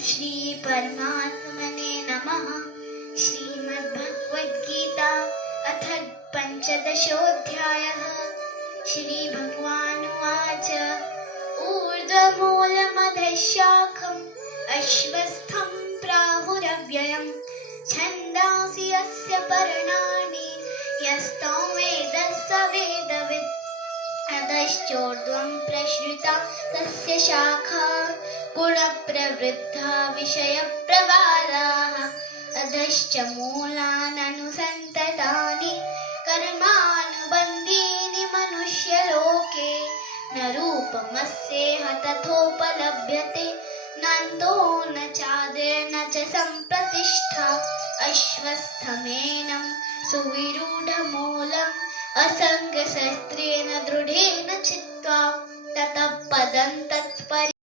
श्री परमात्मने नमः। श्रीमद्भगवद्गीता अथ पंचदशोऽध्यायः। श्री भगवानुवाच ऊर्ध्वमूलमधःशाखम् अश्वस्थं प्राहुरव्ययम् छन्दांसि यस्य पर्णानि यस्तं वेद स वेदवित्। अधश्चोर्ध्वं प्रसृता तस्य शाखा गुणप्रवृद्धा विषयप्रवालाः। अधश्च मूलाननुसन्ततानि कर्मानुबन्धीनि मनुष्यलोके। न रूपमस्येह तथोपलभ्यते नान्तो न चादिर्न च सम्प्रतिष्ठा। अश्वस्थमेनं सुविरूढमूलम् असङ्गशस्त्रेण दृढेन चित्वा ततः पदं तत्परि